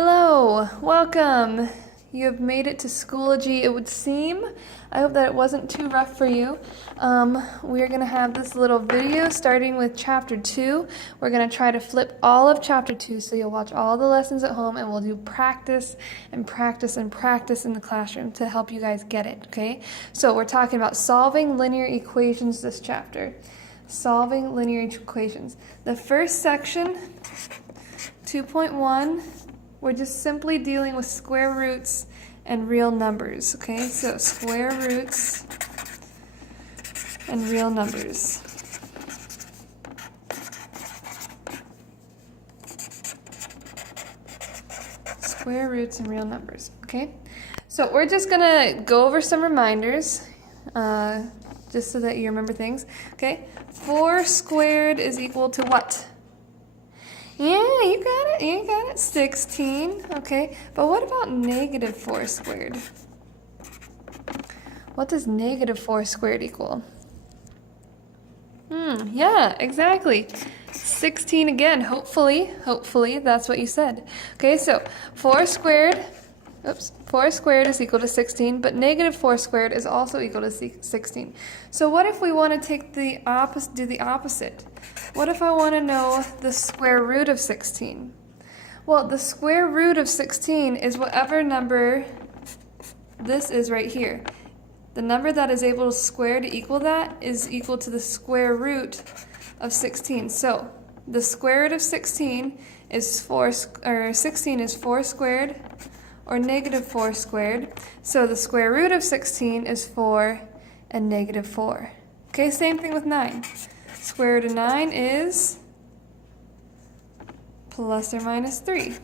Hello, welcome. You have made it to Schoology, it would seem. I hope that it wasn't too rough for you. We're going to have this little video starting with Chapter 2. We're going to try to flip all of Chapter 2, so you'll watch all the lessons at home, and we'll do practice and practice and practice in the classroom to help you guys get it, okay? So we're talking about solving linear equations this chapter. Solving linear equations. The first section, 2.1, we're just simply dealing with square roots and real numbers, okay? So square roots and real numbers. Square roots and real numbers, okay? So we're just gonna go over some reminders, just so that you remember things, okay? 4 squared is equal to what? Yeah, you got it, 16, okay. But what about negative 4 squared? What does negative 4 squared equal? Yeah, exactly. 16 again, hopefully, that's what you said. Okay, so 4 squared is equal to 16, but negative 4 squared is also equal to 16. So what if we want to take the opposite, do the opposite? What if I want to know the square root of 16? Well, the square root of 16 is whatever number this is right here. The number that is able to square to equal that is equal to the square root of 16. So the square root of 16 is 16 is 4 squared, or negative 4 squared. So the square root of 16 is 4 and negative 4. Okay, same thing with 9. Square root of 9 is plus or minus 3.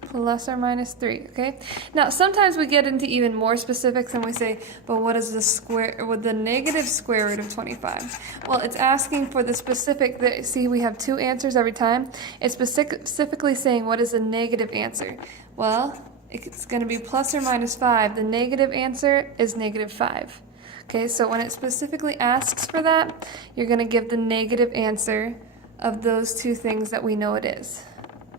Plus or minus 3, okay? Now, sometimes we get into even more specifics and we say, but what is the negative square root of 25? Well, it's asking for the specific, see, we have 2 answers every time. It's specifically saying, what is the negative answer? Well, it's going to be plus or minus 5. The negative answer is negative 5. Okay, so when it specifically asks for that, you're going to give the negative answer of those 2 things that we know it is.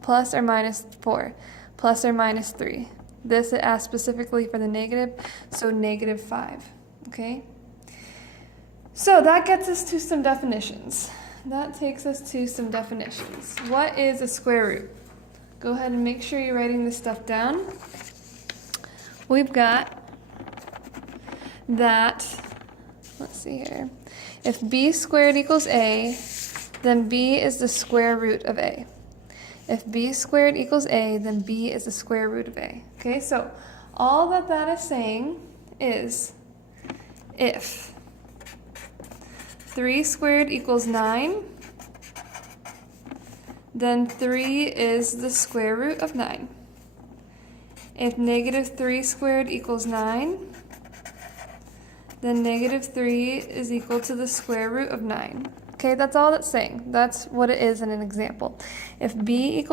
Plus or minus 4, plus or minus 3. This it asks specifically for the negative, so negative 5. Okay? So that gets us to some definitions. That takes us to some definitions. What is a square root? Go ahead and make sure you're writing this stuff down. We've got that, let's see here, if b squared equals a, then b is the square root of a. If b squared equals a, then b is the square root of a. Okay, so all that is saying is if 3 squared equals 9, then 3 is the square root of 9. If negative 3 squared equals 9, then negative 3 is equal to the square root of 9. Okay, that's all that's saying. That's what it is in an example. If b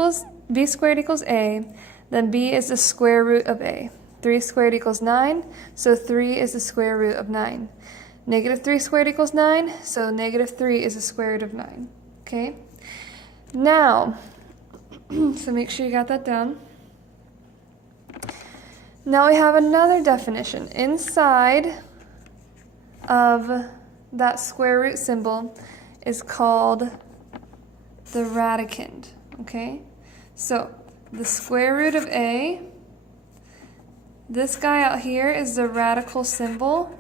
squared equals a, then b is the square root of a. 3 squared equals 9, so 3 is the square root of 9. Negative 3 squared equals 9, so negative 3 is the square root of 9. Okay? Now, so make sure you got that down. Now we have another definition. Inside of that square root symbol is called the radicand, okay? So the square root of a, this guy out here is the radical symbol,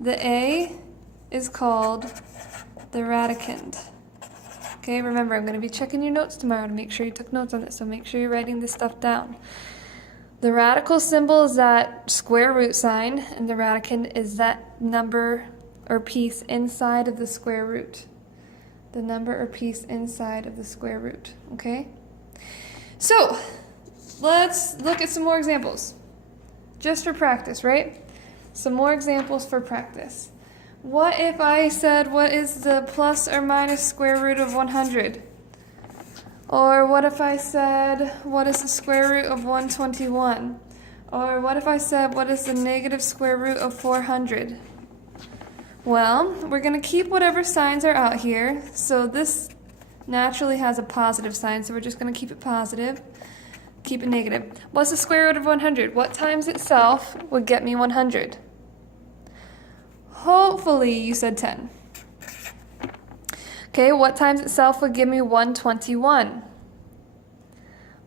The a is called the radicand. Okay, remember, I'm going to be checking your notes tomorrow to make sure you took notes on this, so make sure you're writing this stuff down. The radical symbol is that square root sign, and the radicand is that number or piece inside of the square root. The number or piece inside of the square root, okay? So, let's look at some more examples. Just for practice, right? Some more examples for practice. What if I said, what is the plus or minus square root of 100? Or what if I said, what is the square root of 121? Or what if I said, what is the negative square root of 400? Well, we're going to keep whatever signs are out here. So this naturally has a positive sign, so we're just going to keep it positive. Keep it negative. What's the square root of 100? What times itself would get me 100? Hopefully you said 10. Okay, what times itself would give me 121?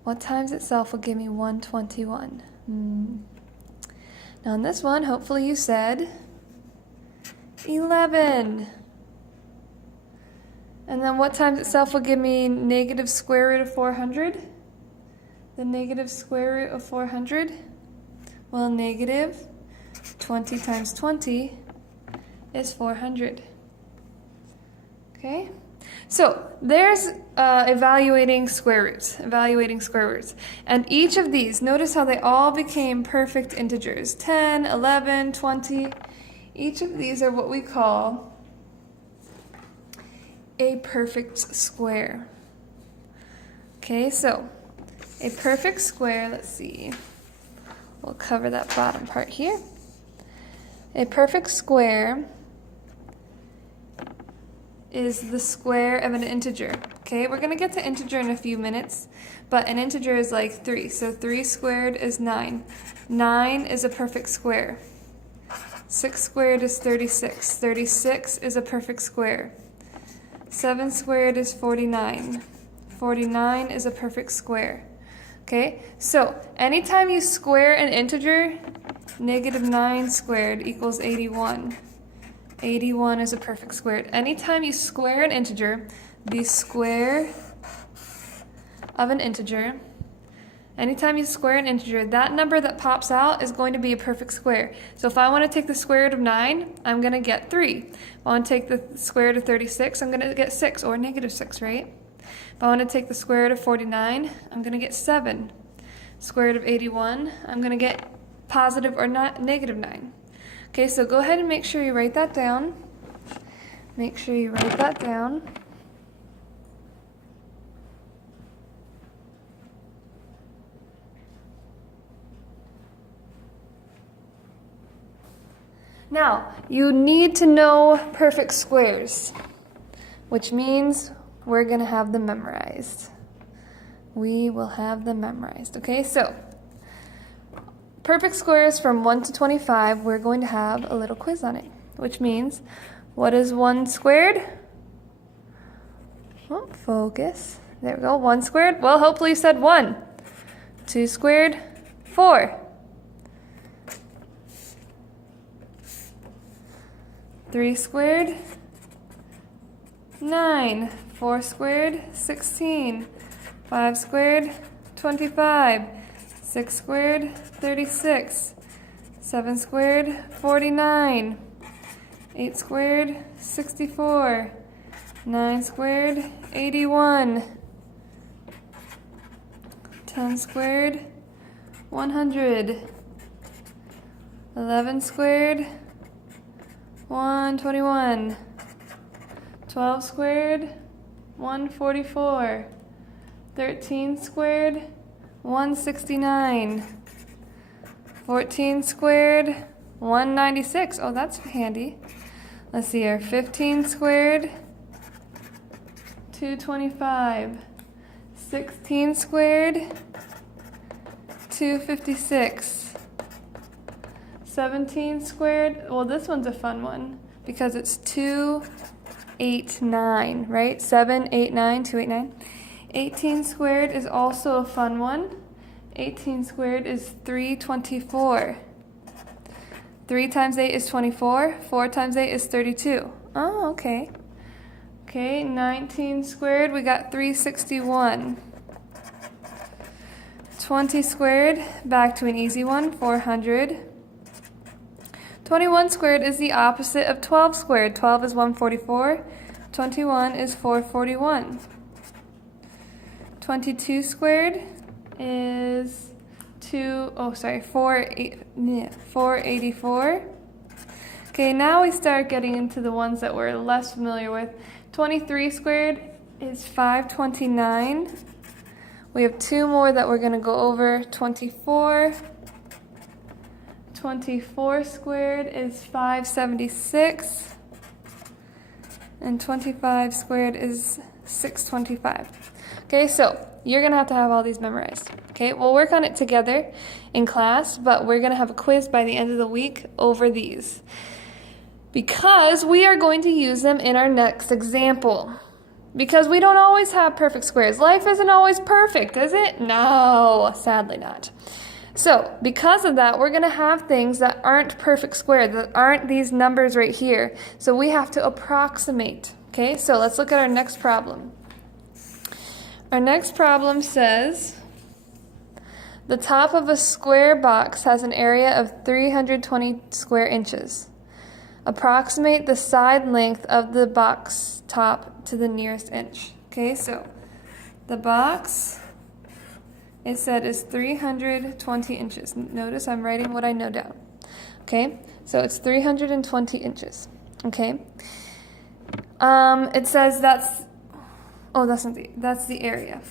What times itself would give me 121? Now on this one, hopefully you said 11. And then what times itself will give me negative square root of 400? The negative square root of 400? Well, negative 20 times 20 is 400. Okay? So there's evaluating square roots. And each of these, notice how they all became perfect integers. 10, 11, 20. Each of these are what we call a perfect square. Okay, so a perfect square, let's see. We'll cover that bottom part here. A perfect square is the square of an integer. Okay, we're going to get to integer in a few minutes, but an integer is like 3. So 3 squared is 9. 9 is a perfect square. 6 squared is 36. 36 is a perfect square. 7 squared is 49. 49 is a perfect square. Okay, so anytime you square an integer, negative 9 squared equals 81. 81 is a perfect square. Anytime you square an integer, the square of an integer, anytime you square an integer, that number that pops out is going to be a perfect square. So if I want to take the square root of 9, I'm going to get 3. If I want to take the square root of 36, I'm going to get 6, or negative 6, right? If I want to take the square root of 49, I'm going to get 7. Square root of 81, I'm going to get positive or negative 9. Okay, so go ahead and make sure you write that down. Make sure you write that down. Now, you need to know perfect squares, which means we're going to have them memorized. We will have them memorized. Okay, so perfect squares from 1 to 25, we're going to have a little quiz on it, which means, what is 1 squared? Oh, focus. There we go, 1 squared. Well, hopefully you said 1. 2 squared, 4. 3 squared, 9. 4 squared, 16. 5 squared, 25. 6 squared, 36. 7 squared, 49. 8 squared, 64. 9 squared, 81. 10 squared, 100. 11 squared, 121. 12 squared, 144. 13 squared, 169. 14 squared, 196. Oh, that's handy. Let's see here. 15 squared, 225. 16 squared, 256. 17 squared, well, this one's a fun one because it's 289, right? 7, 8, 9, 289. 18 squared is also a fun one. 18 squared is 324. 3 times 8 is 24. 4 times 8 is 32. Oh, okay. Okay, 19 squared, we got 361. 20 squared, back to an easy one, 400. 21 squared is the opposite of 12 squared. 12 is 144. 21 is 441. 22 squared is 484. Okay, now we start getting into the ones that we're less familiar with. 23 squared is 529. We have 2 more that we're going to go over. 24. 24 squared is 576. And 25 squared is 625. Okay, so you're going to have all these memorized. Okay, we'll work on it together in class, but we're going to have a quiz by the end of the week over these, because we are going to use them in our next example. Because we don't always have perfect squares. Life isn't always perfect, is it? No, sadly not. So, because of that, we're going to have things that aren't perfect squares, that aren't these numbers right here. So we have to approximate. Okay, so let's look at our next problem. Our next problem says, the top of a square box has an area of 320 square inches. Approximate the side length of the box top to the nearest inch. Okay, so the box, it said, is 320 inches. Notice I'm writing what I know down. Okay, so it's 320 inches. Okay, it says that's the area.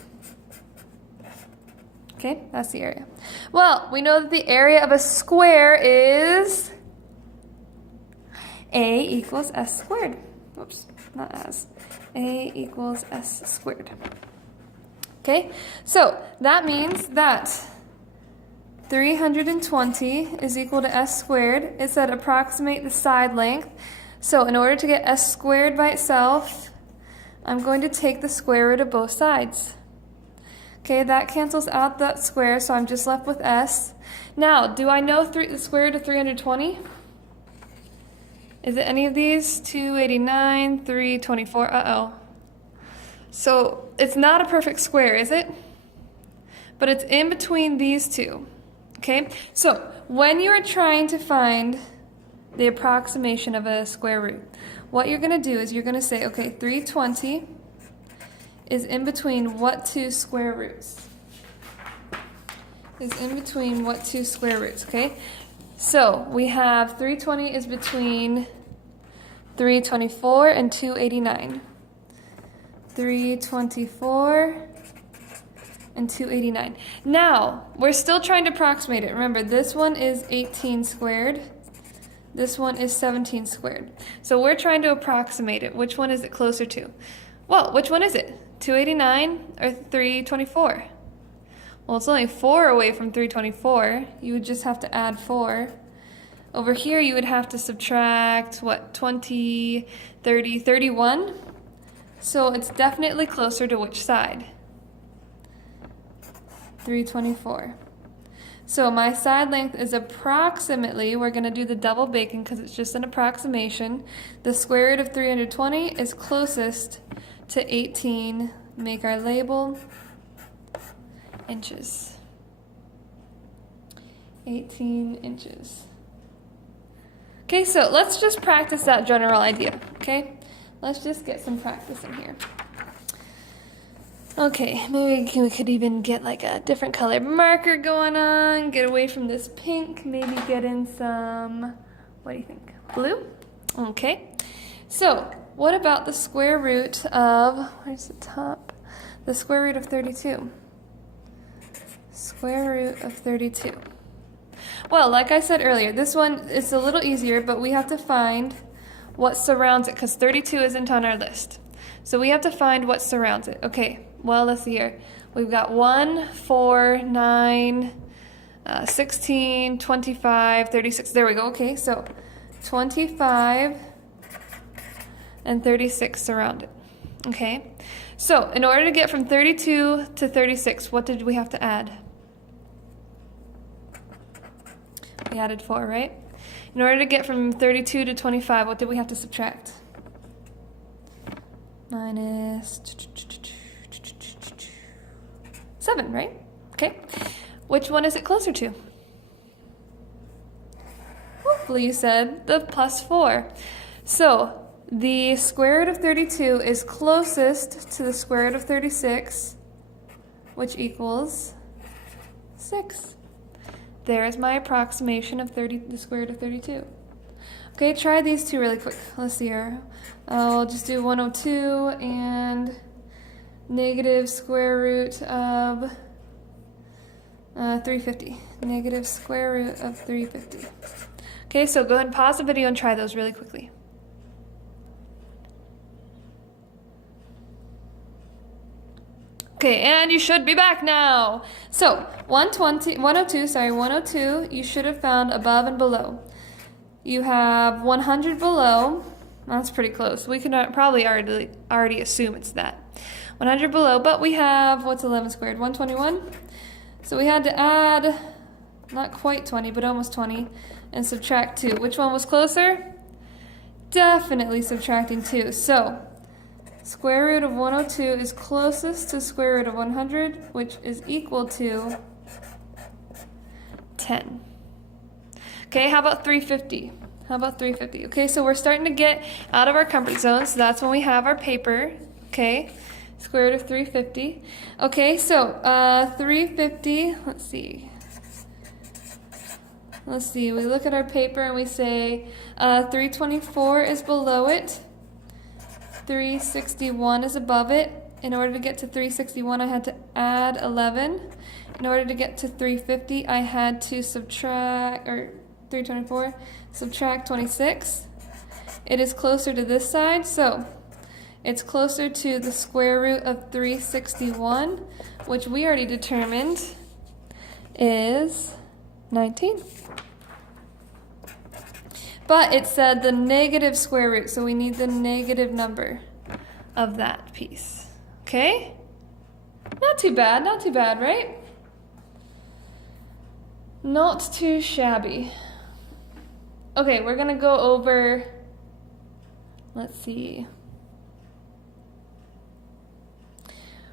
Okay, that's the area. Well, we know that the area of a square is A equals S squared. Oops, not as. A equals S squared. Okay, so that means that 320 is equal to S squared. It said approximate the side length. So in order to get S squared by itself, I'm going to take the square root of both sides. Okay, that cancels out that square, so I'm just left with S. Now, do I know the square root of 320? Is it any of these? 289, 324, uh-oh. So it's not a perfect square, is it? But it's in between these two. Okay, so when you are trying to find the approximation of a square root, what you're going to do is you're going to say, okay, 320 is in between what two square roots? Is in between what two square roots, okay? So we have 320 is between 324 and 289. 324 and 289. Now, we're still trying to approximate it. Remember, this one is 18 squared. This one is 17 squared. So we're trying to approximate it. Which one is it closer to? Well, which one is it? 289 or 324? Well, it's only 4 away from 324. You would just have to add 4. Over here, you would have to subtract, what, 20, 30, 31? So it's definitely closer to which side? 324. So my side length is approximately, we're going to do the double bacon because it's just an approximation. The square root of 320 is closest to 18. Make our label inches. 18 inches. Okay, so let's just practice that general idea, okay? Let's just get some practice in here. Okay, maybe we could even get like a different colored marker going on, get away from this pink, maybe get in some, what do you think, blue? Okay, so what about the square root of, where's the top? The square root of 32. Square root of 32. Well, like I said earlier, this one is a little easier, but we have to find what surrounds it, because 32 isn't on our list. So we have to find what surrounds it. Okay, well, let's see here. We've got 1, 4, 9, 16, 25, 36. There we go. Okay, so 25 and 36 surround it. Okay, so in order to get from 32 to 36, what did we have to add? We added 4, right? In order to get from 32 to 25, what did we have to subtract? Minus 7, right? Okay. Which one is it closer to? Hopefully you said the plus 4. So the square root of 32 is closest to the square root of 36, which equals 6. There's my approximation of the square root of 32. Okay, try these two really quick. Let's see here. I'll just do 102 and negative square root of 350. Negative square root of 350. Okay, so go ahead and pause the video and try those really quickly. Okay, and you should be back now. So 102, you should have found above and below. You have 100 below. That's pretty close. We can probably already assume it's that. 100 below, but we have, what's 11 squared? 121. So we had to add, not quite 20, but almost 20, and subtract 2. Which one was closer? Definitely subtracting 2. So square root of 102 is closest to square root of 100, which is equal to 10. Okay, how about 350? How about 350? Okay, so we're starting to get out of our comfort zone, so that's when we have our paper. Okay, square root of 350. Okay, so 350, let's see. We look at our paper and we say 324 is below it. 361 is above it. In order to get to 361, I had to add 11. In order to get to 350, I had to subtract, or 324, subtract 26. It is closer to this side, so it's closer to the square root of 361, which we already determined is 19. But it said the negative square root, so we need the negative number of that piece. Okay? Not too bad, right? Not too shabby. Okay, we're gonna go over, let's see.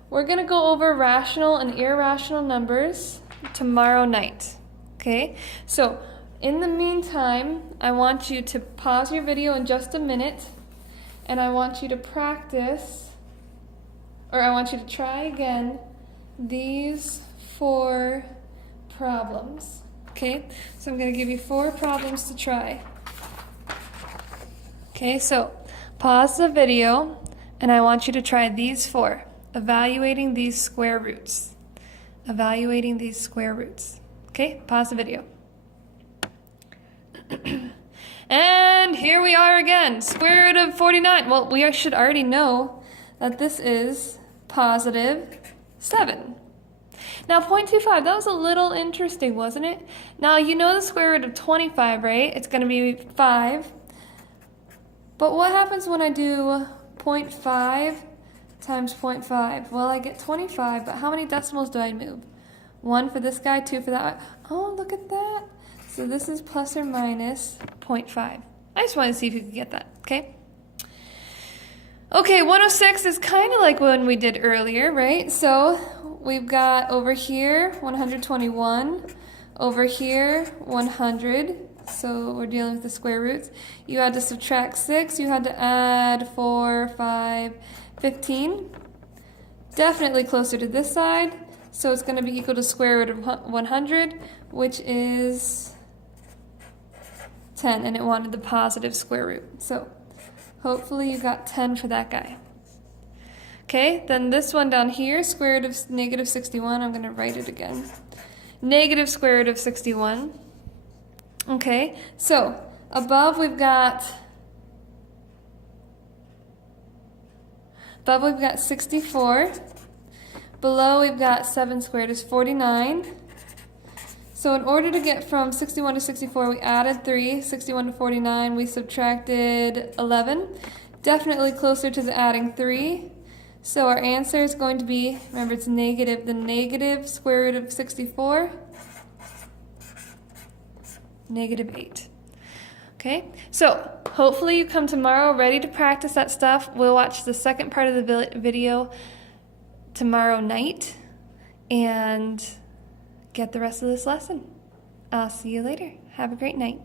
We're gonna go over rational and irrational numbers tomorrow night. Okay? So, in the meantime, I want you to pause your video in just a minute, and I want you to practice, or I want you to try again these 4 problems. Okay, so I'm going to give you 4 problems to try. Okay, so pause the video, and I want you to try these 4, evaluating these square roots. Evaluating these square roots. Okay, pause the video. And here we are again, square root of 49. Well, we should already know that this is positive 7. Now 0.25, that was a little interesting, wasn't it? Now you know the square root of 25, right? It's going to be 5. But what happens when I do 0.5 times 0.5? Well, I get 25, but how many decimals do I move? 1 for this guy, 2 for that. Oh, look at that. So this is plus or minus 0.5. I just wanted to see if you could get that, okay? Okay, 106 is kind of like when we did earlier, right? So we've got over here 121, over here 100. So we're dealing with the square roots. You had to subtract 6. You had to add 4, 5, 15. Definitely closer to this side. So it's going to be equal to square root of 100, which is 10, and it wanted the positive square root. So hopefully you got 10 for that guy. Okay, then this one down here, square root of negative 61, I'm going to write it again. Negative square root of 61. Okay, so above we've got 64. Below we've got 7 squared is 49. So in order to get from 61 to 64, we added 3. 61 to 49, we subtracted 11. Definitely closer to the adding 3. So our answer is going to be, remember it's negative, the negative square root of 64, negative 8. Okay, so hopefully you come tomorrow ready to practice that stuff. We'll watch the second part of the video tomorrow night and get the rest of this lesson. I'll see you later. Have a great night.